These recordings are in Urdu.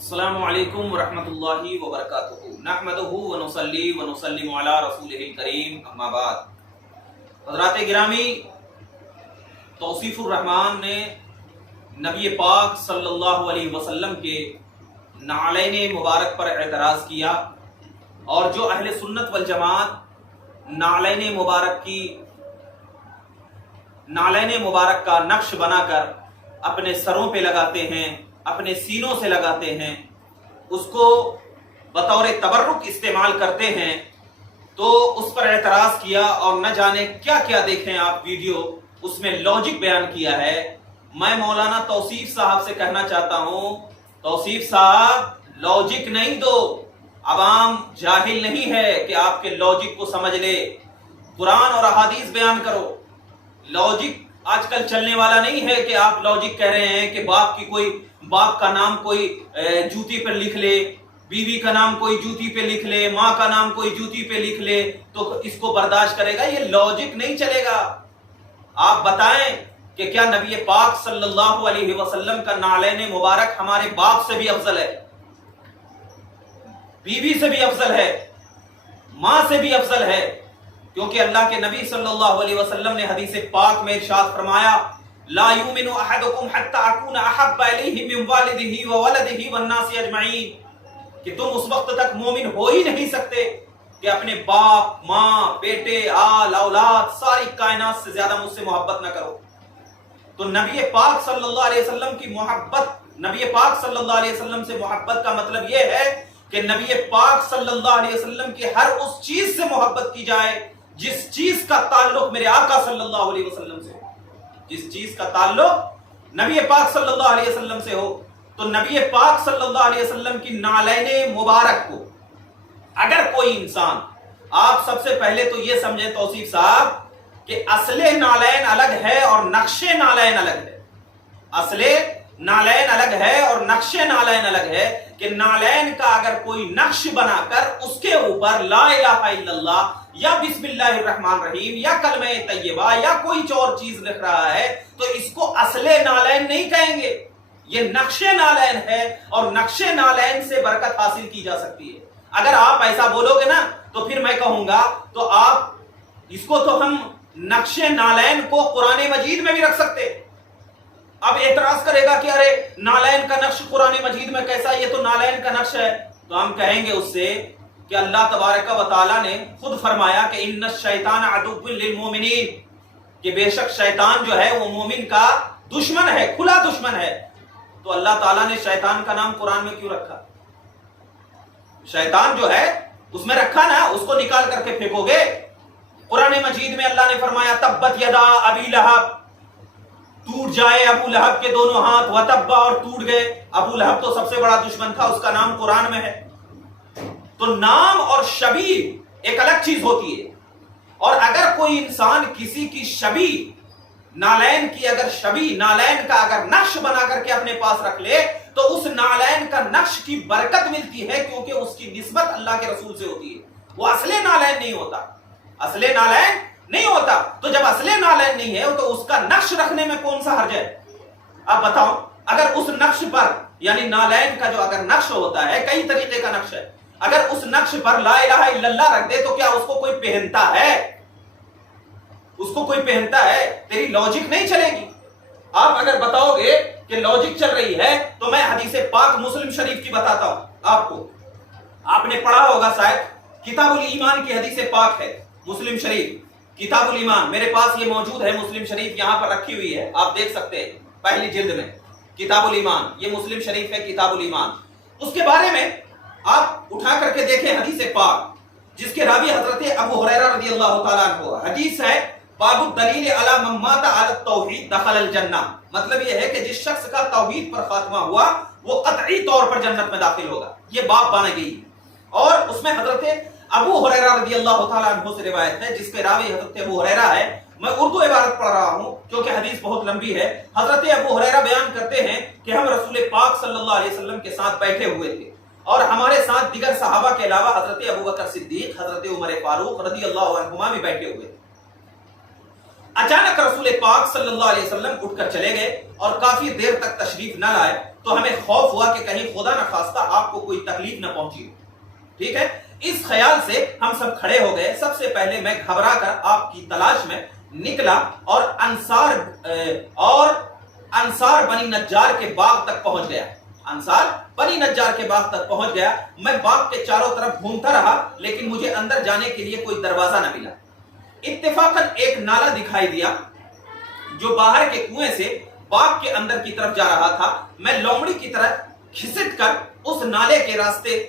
السلام علیکم ورحمۃ اللہ وبرکاتہ نحمدہ ونصلی ونسلم علی رسولہ الکریم اما بعد۔ حضرات گرامی، توصیف الرحمان نے نبی پاک صلی اللہ علیہ وسلم کے نعلین مبارک پر اعتراض کیا، اور جو اہل سنت والجماعت نعلین مبارک کا نقش بنا کر اپنے سروں پہ لگاتے ہیں، اپنے سینوں سے لگاتے ہیں، اس کو بطور تبرک استعمال کرتے ہیں، تو اس پر اعتراض کیا اور نہ جانے کیا کیا دیکھیں آپ ویڈیو اس میں لاجک بیان کیا ہے۔ میں مولانا توصیف صاحب سے کہنا چاہتا ہوں، توصیف صاحب لاجک نہیں دو، عوام جاہل نہیں ہے کہ آپ کے لاجک کو سمجھ لے، قرآن اور احادیث بیان کرو۔ لاجک آج کل چلنے والا نہیں ہے کہ آپ لاجک کہہ رہے ہیں کہ باپ کا نام کوئی جوتی پر لکھ لے، بیوی کا نام کوئی جوتی پہ لکھ لے، ماں کا نام کوئی جوتی پہ لکھ لے تو اس کو برداشت کرے گا۔ یہ لاجک نہیں چلے گا۔ آپ بتائیں کہ کیا نبی پاک صلی اللہ علیہ وسلم کا نعلین مبارک ہمارے باپ سے بھی افضل ہے، بیوی سے بھی افضل ہے، ماں سے بھی افضل ہے؟ کیونکہ اللہ کے نبی صلی اللہ علیہ وسلم نے حدیث پاک میں ارشاد فرمایا، لا یؤمن احدکم حتی اکون احب الیہ من والدہ وولدہ والناس اجمعین، کہ تم اس وقت تک مومن ہو ہی نہیں سکتے کہ اپنے باپ، ماں، بیٹے، آل، اولاد، ساری کائنات سے زیادہ مجھ سے محبت نہ کرو۔ تو نبی پاک صلی اللہ علیہ وسلم کی محبت، نبی پاک صلی اللہ علیہ وسلم سے محبت کا مطلب یہ ہے کہ نبی پاک صلی اللہ علیہ وسلم کی ہر اس چیز سے محبت کی جائے جس چیز کا تعلق میرے آقا صلی اللہ علیہ وسلم سے ہو، جس چیز کا تعلق نبی پاک صلی اللہ علیہ وسلم سے ہو۔ تو نبی پاک صلی اللہ علیہ وسلم کی نعلین مبارک کو اگر کوئی انسان، آپ سب سے پہلے تو یہ سمجھیں توصیف صاحب کہ اصل نعلین الگ ہے اور نقش نعلین الگ ہے۔ اصل نعلین الگ ہے اور نقش نعلین الگ ہے، کہ نعلین کا اگر کوئی نقش بنا کر اس کے اوپر لا الہ الا اللہ یا بسم اللہ الرحمن الرحیم یا کلمہ طیبہ یا کوئی اور چیز لکھ رہا ہے تو اس کو اصل نعلین نہیں کہیں گے، یہ نقش نعلین ہے، اور نقش نعلین سے برکت حاصل کی جا سکتی ہے۔ اگر آپ ایسا بولو گے نا تو پھر میں کہوں گا تو آپ اس کو تو ہم نقش نعلین کو قرآن مجید میں بھی رکھ سکتے۔ اب اعتراض کرے گا کہ ارے نعلین کا نقش قرآن مجید میں کیسا، یہ تو نعلین کا نقش ہے۔ تو ہم کہیں گے اس سے کہ اللہ تبارک و تعالیٰ نے خود فرمایا کہ ان الشیطان عدو للمؤمنین، کہ بے شک شیطان جو ہے وہ مومن کا دشمن ہے، کھلا دشمن ہے۔ تو اللہ تعالیٰ نے شیطان کا نام قرآن میں کیوں رکھا؟ شیطان جو ہے اس میں رکھا نا، اس کو نکال کر کے پھینکو گے؟ قرآن مجید میں اللہ نے فرمایا تبت یدا ابی لہب، ٹوٹ جائے ابو لہب کے دونوں ہاتھ، وتب، اور ٹوٹ گئے۔ ابو لہب تو سب سے بڑا دشمن تھا، اس کا نام قرآن میں ہے۔ تو نام اور شبیہ ایک الگ چیز ہوتی ہے، اور اگر کوئی انسان کسی کی شبیہ، نعلین کی اگر شبیہ، نعلین کا اگر نقش بنا کر کے اپنے پاس رکھ لے تو اس نعلین کا نقش کی برکت ملتی ہے، کیونکہ اس کی نسبت اللہ کے رسول سے ہوتی ہے، وہ اصل نعلین نہیں ہوتا، اصل نعلین نہیں ہوتا۔ تو جب اصل نعلین نہیں ہے تو اس کا نقش رکھنے میں کون سا حرج ہے؟ اب بتاؤ، اگر اس نقش پر، یعنی نعلین کا جو اگر نقش ہوتا ہے، کئی طریقے کا نقش ہے، اگر اس نقش پر لا الہ الا اللہ رکھ دے تو کیا اس کو کوئی پہنتا ہے؟ اس کو کوئی پہنتا ہے؟ تیری لاجک نہیں چلے گی۔ آپ اگر بتاؤ گے کہ لاجک چل رہی ہے تو میں حدیث پاک مسلم شریف کی بتاتا ہوں آپ کو۔ آپ نے پڑھا ہوگا شاید، کتاب الایمان کی حدیث پاک ہے، مسلم شریف کتاب الایمان، میرے پاس یہ موجود ہے، مسلم شریف یہاں پر رکھی ہوئی ہے، آپ دیکھ سکتے ہیں پہلی جلد میں کتاب الایمان، یہ مسلم شریف ہے کتاب الایمان۔ اس کے بارے میں آپ اٹھا کر کے دیکھیں حدیث پاک، جس کے راوی حضرت ابو ہریرہ رضی اللہ تعالیٰ عنہ، حدیث ہے باب الدلیل علی من مات علی التوحید دخل الجنہ، مطلب یہ ہے کہ جس شخص کا توحید پر خاتمہ ہوا وہ قطعی طور پر جنت میں داخل ہوگا، یہ باب بنا گئی۔ اور اس میں حضرت ابو ہریرہ رضی اللہ تعالیٰ عنہ سے روایت ہے، جس کے راوی حضرت ابو ہریرہ ہے۔ میں اردو عبارت پڑھ رہا ہوں کیونکہ حدیث بہت لمبی ہے۔ حضرت ابو ہریرہ بیان کرتے ہیں کہ ہم رسول پاک صلی اللہ علیہ وسلم کے ساتھ بیٹھے ہوئے تھے، اور ہمارے ساتھ دیگر صحابہ کے علاوہ حضرت ابو بکر صدیق، حضرت عمر فاروق رضی اللہ عنہما بھی بیٹھے ہوئے تھے۔ اچانک رسول پاک صلی اللہ علیہ وسلم اٹھ کر چلے گئے اور کافی دیر تک تشریف نہ لائے۔ تو ہمیں خوف ہوا کہ کہیں خدا نہ خواستہ آپ کو کوئی تکلیف نہ پہنچی ہو. ٹھیک ہے, اس خیال سے ہم سب کھڑے ہو گئے. سب سے پہلے میں گھبرا کر آپ کی تلاش میں نکلا اور انصار بنی نجار کے باغ تک پہنچ گیا. انصار بنی نجار کے باغ تک پہنچ گیا. میں باغ کے چاروں طرف گھومتا رہا لیکن مجھے اندر جانے کے لیے کوئی دروازہ نہ ملا. اتفاقاً ایک نالا دکھائی دیا جو باہر کے کنویں سے باغ کے اندر کی طرف جا رہا تھا. میں لومڑی کی طرح کھسٹ کر اس نالے کے راستے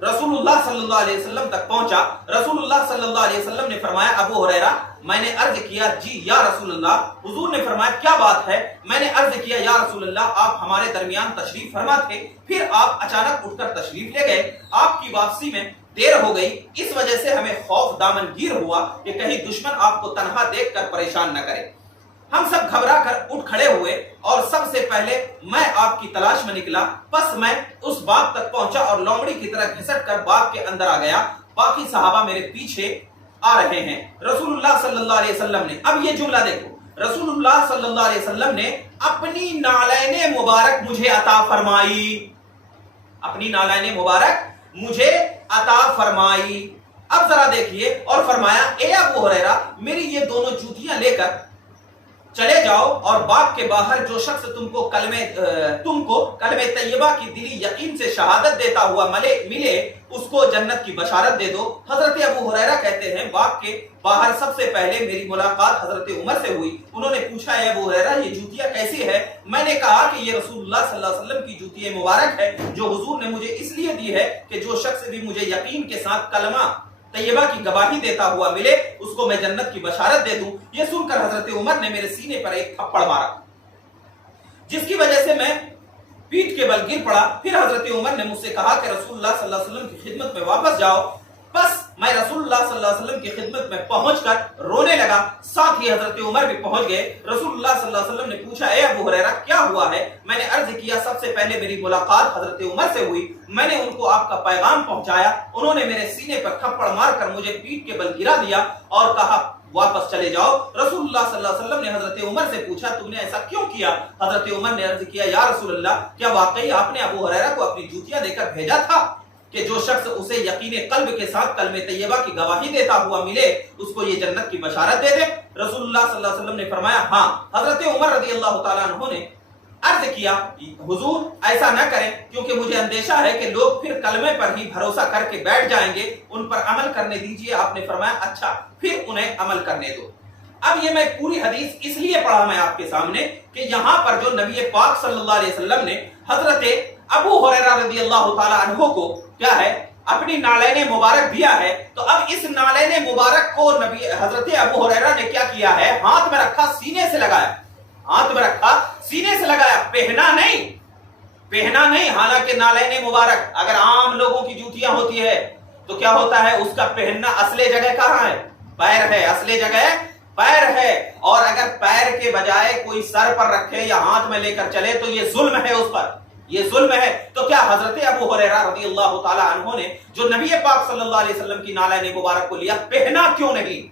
رسول اللہ صلی اللہ علیہ وسلم تک پہنچا. رسول اللہ صلی اللہ علیہ وسلم نے فرمایا ابو ہریرہ. میں نے عرض کیا جی یا رسول اللہ. حضور نے فرمایا کیا بات ہے؟ میں نے عرض کیا یا رسول اللہ آپ ہمارے درمیان تشریف فرما تھے, پھر آپ اچانک اٹھ کر تشریف لے گئے. آپ کی واپسی میں دیر ہو گئی, اس وجہ سے ہمیں خوف دامن گیر ہوا کہ کہیں دشمن آپ کو تنہا دیکھ کر پریشان نہ کرے. ہم سب گھبرا کر اٹھ کھڑے ہوئے اور سب سے پہلے میں آپ کی تلاش میں نکلا. پس میں اس باغ تک پہنچا اور لومڑی کی طرح گھسٹ کر باغ کے اندر آ گیا. باقی صحابہ میرے پیچھے آ رہے ہیں. رسول اللہ صلی اللہ علیہ وسلم نے, اب یہ جملہ دیکھو, رسول اللہ صلی اللہ علیہ وسلم نے اپنی نالین مبارک مجھے عطا فرمائی. اپنی نالین مبارک مجھے عطا فرمائی. اب ذرا دیکھیے, اور فرمایا اے ابو ہریرہ میری یہ دونوں جوتیاں لے کر چلے جاؤ اور باغ کے باہر جو شخص تم کو کلمہ طیبہ کی دلی یقین سے شہادت دیتا ہوا ملے اس کو جنت کی بشارت دے دو. حضرت ابو ہریرہ کہتے ہیں باغ کے باہر سب سے پہلے میری ملاقات حضرت عمر سے ہوئی. انہوں نے پوچھا اے ابو ہریرہ یہ جوتیاں کیسی ہے؟ میں نے کہا کہ یہ رسول اللہ صلی اللہ علیہ وسلم کی جوتی مبارک ہے جو حضور نے مجھے اس لیے دی ہے کہ جو شخص بھی مجھے یقین کے ساتھ کلمہ طیبہ کی گواہی دیتا ہوا ملے اس کو میں جنت کی بشارت دے دوں. یہ سن کر حضرت عمر نے میرے سینے پر ایک تھپڑ مارا جس کی وجہ سے میں پیٹھ کے بل گر پڑا. پھر حضرت عمر نے مجھ سے کہا کہ رسول اللہ صلی اللہ علیہ وسلم کی خدمت میں واپس جاؤ. بس میں رسول اللہ صلی اللہ علیہ وسلم کی خدمت میں پہنچ کر رونے لگا. ساتھ ہی حضرت عمر بھی پہنچ گئے. رسول اللہ صلی اللہ علیہ وسلم نے پوچھا اے ابو ہریرہ کیا ہوا ہے؟ میں نے عرض کیا سب سے پہلے میری ملاقات حضرت عمر سے ہوئی. میں نے ان کو آپ کا پیغام پہنچایا. انہوں نے میرے سینے پر تھپڑ مار کر مجھے پیٹھ کے بل گرا دیا اور کہا واپس چلے جاؤ. رسول اللہ صلی اللہ علیہ وسلم نے حضرت عمر سے پوچھا تم نے ایسا کیوں کیا؟ حضرت عمر نے عرض کیا یا رسول اللہ کیا واقعی آپ نے ابو ہریرہ کو اپنی جوتیاں دے کر بھیجا تھا کہ جو شخص اسے یقین قلب کے ساتھ کلمہ طیبہ کی گواہی دیتا ہوا ملے اس کو یہ جنت کی بشارت دے دے؟ رسول اللہ صلی اللہ علیہ وسلم نے فرمایا ہاں. حضرت عمر رضی اللہ تعالیٰ عنہ نے عرض کیا حضور ایسا نہ کریں کیونکہ مجھے اندیشہ ہے کہ لوگ پھر کلمے پر ہی بھروسہ کر کے بیٹھ جائیں گے, ان پر عمل کرنے دیجئے. آپ نے فرمایا اچھا پھر انہیں عمل کرنے دو. اب یہ میں پوری حدیث اس لیے پڑھا میں آپ کے سامنے کہ یہاں پر جو نبی پاک صلی اللہ علیہ وسلم نے حضرت ابو ہریرہ رضی اللہ تعالیٰ عنہ کو کیا ہے اپنی نالین مبارک دیا ہے, تو اب اس نالین مبارک کو نبی حضرت ابو ہریرہ نے کیا کیا ہے ہاتھ میں رکھا سینے سے لگایا. ہاتھ میں رکھا سینے سے لگایا, پہنا نہیں. حالانکہ نالین مبارک اگر عام لوگوں کی جوتیاں ہوتی ہے تو کیا ہوتا ہے اس کا پہننا اصل جگہ کہاں ہے؟ پیر ہے. اصل جگہ پیر ہے. اور اگر پیر کے بجائے کوئی سر پر رکھے یا ہاتھ میں لے کر چلے تو یہ ظلم ہے اس پر, یہ ظلم ہے. تو کیا حضرت ابو ہریرہ رضی اللہ تعالی عنہ نے جو نبی پاک صلی اللہ علیہ وسلم کی نالین مبارک کو لیا پہنا کیوں نہیں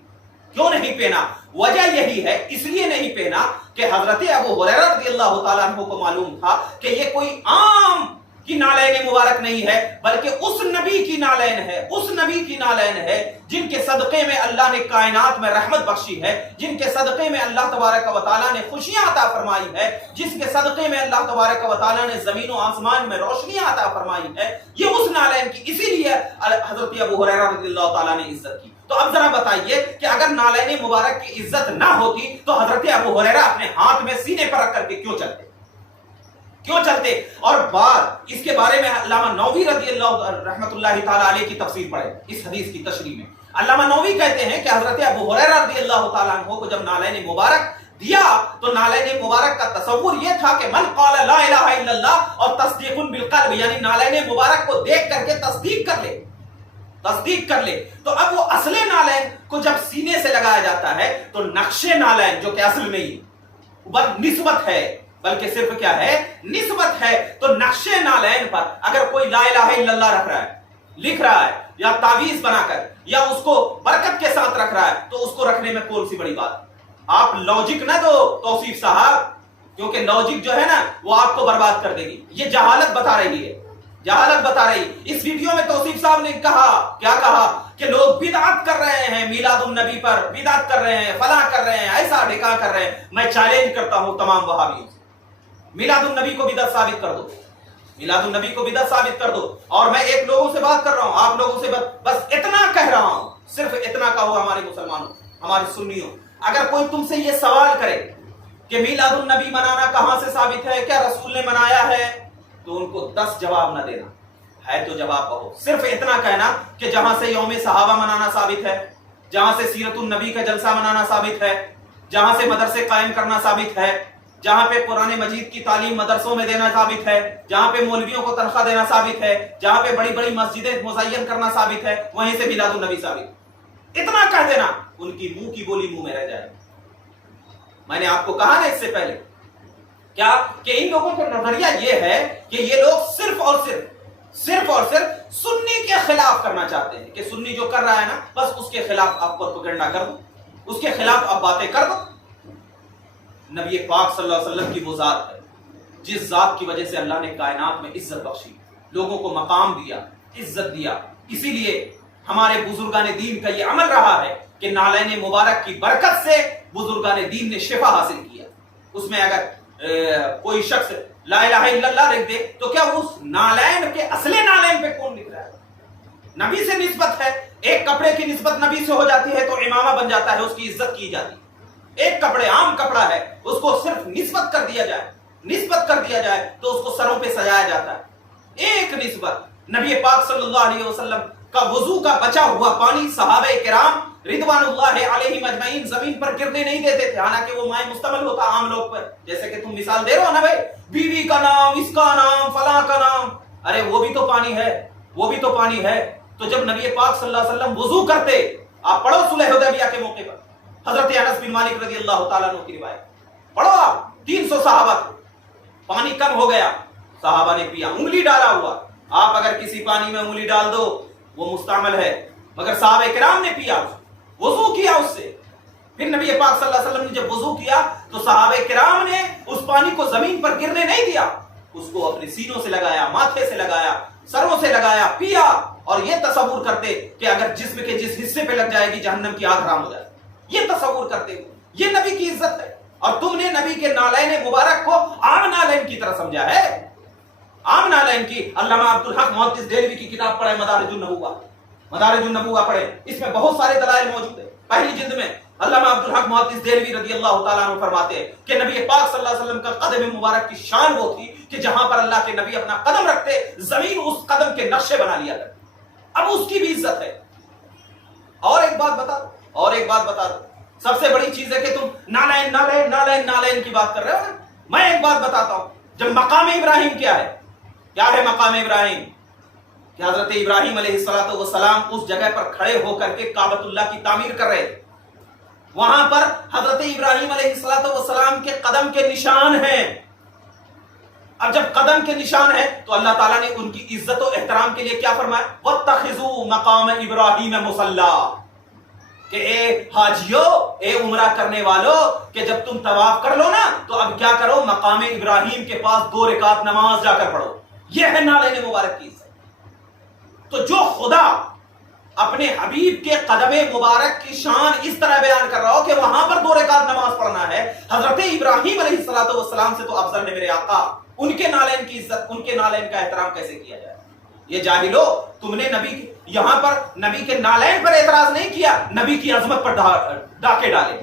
پہنا؟ وجہ یہی ہے, اس لیے نہیں پہنا کہ حضرت ابو ہریرہ رضی اللہ تعالی عنہ کو معلوم تھا کہ یہ کوئی عام کی نالین مبارک نہیں ہے بلکہ اس نبی کی نالین ہے, اس نبی کی نالین ہے جن کے صدقے میں اللہ نے کائنات میں رحمت بخشی ہے, جن کے صدقے میں اللہ تبارک و تعالیٰ نے خوشیاں عطا فرمائی ہے, جس کے صدقے میں اللہ تبارک و تعالیٰ نے زمین و آسمان میں روشنیاں عطا فرمائی ہے. یہ اس نالین کی, اسی لیے حضرت ابو ہریرہ رضی اللہ تعالیٰ نے عزت کی. تو اب ذرا بتائیے کہ اگر نالین مبارک کی عزت نہ ہوتی تو حضرت ابو ہریرہ اپنے ہاتھ میں سینے پر رکھ کر کے کیوں چلتے؟ اور بات اس کے بارے میں علامہ نووی رضی اللہ رحمۃ اللہ تعالی علیہ کی تفسیر پڑھیں. اس حدیث کی تشریح میں علامہ نووی کہتے ہیں کہ حضرت ابو ہریرہ رضی اللہ تعالی عنہ کو جب نالین مبارک دیا تو نالین مبارک کا تصور یہ تھا کہ من قال لا الہ الا اللہ اور تصدیق بالقلب, یعنی نالین مبارک کو دیکھ کر کے تصدیق کر لے. تو اب وہ اصل نالین کو جب سینے سے لگایا جاتا ہے تو نقش نالین جو کہ اصل نہیں نسبت ہے بلکہ صرف کیا ہے نسبت ہے, تو نقش نالین پر اگر کوئی لا الہ الا اللہ رکھ رہا ہے, لکھ رہا ہے یا تعویذ بنا کر یا اس کو برکت کے ساتھ رکھ رہا ہے تو اس کو رکھنے میں کون سی بڑی بات؟ آپ لوجک نہ دو توصیف صاحب, کیونکہ لوجک جو ہے نا وہ آپ کو برباد کر دے گی. یہ جہالت بتا رہی ہے, جہالت بتا رہی. اس ویڈیو میں توصیف صاحب نے کہا, کیا کہا کہ لوگ بدعت کر رہے ہیں میلاد النبی پر, بدعت کر رہے ہیں, فلاں کر رہے ہیں, ایسا ڈھکا کر رہے ہیں. میں چیلنج کرتا ہوں تمام وہابیوں سے, میلاد النبی کو بدعت ثابت کر دو, میلاد النبی کو بدعت ثابت کر دو. اور میں ایک لوگوں سے بات کر رہا ہوں, آپ لوگوں سے بس اتنا کہہ رہا ہوں, صرف اتنا کہو ہمارے مسلمانوں, ہمارے سنیوں, اگر کوئی تم سے یہ سوال کرے کہ میلاد النبی منانا کہاں سے ثابت ہے, کیا رسول نے منایا ہے, تو ان کو 10 جواب نہ دینا ہے تو جواب کہو. صرف اتنا کہنا کہ جہاں سے یوم صحابہ منانا ثابت ہے, جہاں سے سیرت النبی کا جلسہ منانا ثابت ہے, جہاں سے مدرسے قائم کرنا ثابت ہے, جہاں پہ قرآن مجید کی تعلیم مدرسوں میں دینا ثابت ہے, جہاں پہ مولویوں کو تنخواہ دینا ثابت ہے, جہاں پہ بڑی بڑی مسجدیں مزین کرنا ثابت ہے, وہیں سے میلاد النبی ثابت. اتنا کہہ دینا, ان کی منہ کی بولی منہ میں رہ جائے. میں نے آپ کو کہا نا اس سے پہلے کیا کہ ان لوگوں کا نظریہ یہ ہے کہ یہ لوگ صرف اور صرف سنی کے خلاف کرنا چاہتے ہیں, کہ سنی جو کر رہا ہے نا بس اس کے خلاف آپ پروپیگنڈا کر دو, اس کے خلاف آپ باتیں کر دو. نبی پاک صلی اللہ علیہ وسلم کی وہ ذات ہے جس ذات کی وجہ سے اللہ نے کائنات میں عزت بخشی, لوگوں کو مقام دیا, عزت دیا. اسی لیے ہمارے بزرگان دین کا یہ عمل رہا ہے کہ نالین مبارک کی برکت سے بزرگان دین نے شفا حاصل کیا. اس میں اگر کوئی شخص لا الہ الا اللہ لکھ دے تو کیا اس نالین کے اصل نالین پہ کون لکھ رہا ہے؟ نبی سے نسبت ہے, ایک کپڑے کی نسبت نبی سے ہو جاتی ہے تو امامہ بن جاتا ہے, اس کی عزت کی جاتی ہے. ایک کپڑے عام کپڑا ہے, اس کو صرف نسبت کر دیا جائے تو اس کو سروں پہ سجایا جاتا ہے. ایک نسبت. نبی پاک صلی اللہ علیہ وسلم کا وضو کا بچا ہوا پانی صحابہ کرام رضوان اللہ علیہم اجمعین زمین پر گرنے نہیں دیتے تھے, حالانکہ وہ مائع مستعمل ہوتا عام لوگ پر. جیسے کہ تم مثال دے رہے ہو نا بھائی, بیوی کا نام, اس کا نام, فلاں کا نام, ارے وہ بھی تو پانی ہے, تو جب نبی پاک صلی اللہ علیہ وسلم وضو کرتے, آپ پڑھو صلح حدیبیہ کے موقع پر حضرت انس بن مالک رضی اللہ تعالیٰ عنہ کی روایت پڑھو آپ, 300 صحابہ, پانی کم ہو گیا, صحابہ نے پیا, انگلی ڈالا ہوا. آپ اگر کسی پانی میں انگلی ڈال دو وہ مستعمل ہے, مگر صحابہ کرام نے پیا, وضو کیا اس سے. پھر نبی پاک صلی اللہ علیہ وسلم نے جب وضو کیا تو صحابہ کرام نے اس پانی کو زمین پر گرنے نہیں دیا, اس کو اپنے سینوں سے لگایا, ماتھے سے لگایا, سروں سے لگایا, پیا. اور یہ تصور کرتے کہ اگر جسم کے جس حصے پہ لگ جائے گی جہنم کی آگ حرام ہو جائے, یہ تصور کرتے ہوئے. یہ نبی کی عزت ہے, اور تم نے نبی کے نالین مبارک کو عام نالین کی طرح سمجھا ہے, عام نالین کی. علامہ عبدالحق محدث دہلوی کی کتاب پڑھیں, مدارج النبوہ پڑھیں, اس میں بہت سارے دلائل موجود ہیں. پہلی جلد میں علامہ عبدالحق محدث دہلوی رضی اللہ تعالیٰ عنہ فرماتے ہیں کہ نبی پاک صلی اللہ علیہ وسلم کا قدم مبارک کی شان وہ تھی کہ جہاں پر اللہ کے نبی اپنا قدم رکھتے زمین اس قدم کے نقشے بنا لیا کرتی. اب اس کی بھی عزت ہے. اور ایک بات بتا دو, سب سے بڑی چیز ہے کہ تم نالین کی بات کر رہے ہو نا. میں ایک بات بتاتا ہوں, جب مقام ابراہیم کیا ہے مقام ابراہیم, کہ حضرت ابراہیم علیہ السلام اس جگہ پر کھڑے ہو کر کے کعبۃ اللہ کی تعمیر کر رہے تھے. وہاں پر حضرت ابراہیم علیہ السلام کے قدم کے نشان ہیں. اب جب قدم کے نشان ہے تو اللہ تعالیٰ نے ان کی عزت و احترام کے لیے کیا فرمایا, وَاتَّخِذُوا مَقَامَ إِبْرَاهِيمَ مُصَلَّى, کہ اے حاجیو, اے عمرہ کرنے والو, کہ جب تم طواف کر لو نا تو اب کیا کرو, مقام ابراہیم کے پاس 2 رکعت نماز جا کر پڑھو. یہ ہے نالین مبارک کی عزت. تو جو خدا اپنے حبیب کے قدم مبارک کی شان اس طرح بیان کر رہا ہو کہ وہاں پر 2 رکعت نماز پڑھنا ہے, حضرت ابراہیم علیہ السلام سے تو افضل نے میرے آقا, ان کے نالین کی عزت, ان کے نالین کا احترام کیسے کیا جائے؟ یہ جاہلو, تم نے یہاں پر نبی کے نالین پر اعتراض نہیں کیا, نبی کی عظمت پر ڈاکے ڈالے,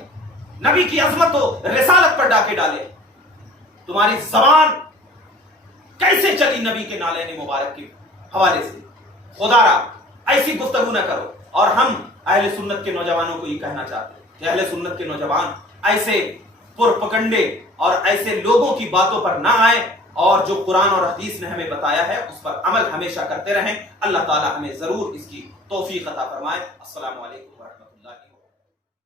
نبی کی عظمت و رسالت پر ڈاکے ڈالے. تمہاری زبان کیسے چلی نبی کے نالین مبارک کے حوالے سے؟ خدا را ایسی گفتگو نہ کرو. اور ہم اہل سنت کے نوجوانوں کو یہ کہنا چاہتے ہیں کہ اہل سنت کے نوجوان ایسے پرپگنڈے اور ایسے لوگوں کی باتوں پر نہ آئیں, اور جو قرآن اور حدیث نے ہمیں بتایا ہے اس پر عمل ہمیشہ کرتے رہیں. اللہ تعالی ہمیں ضرور اس کی توفیق عطا فرمائے. السلام علیکم.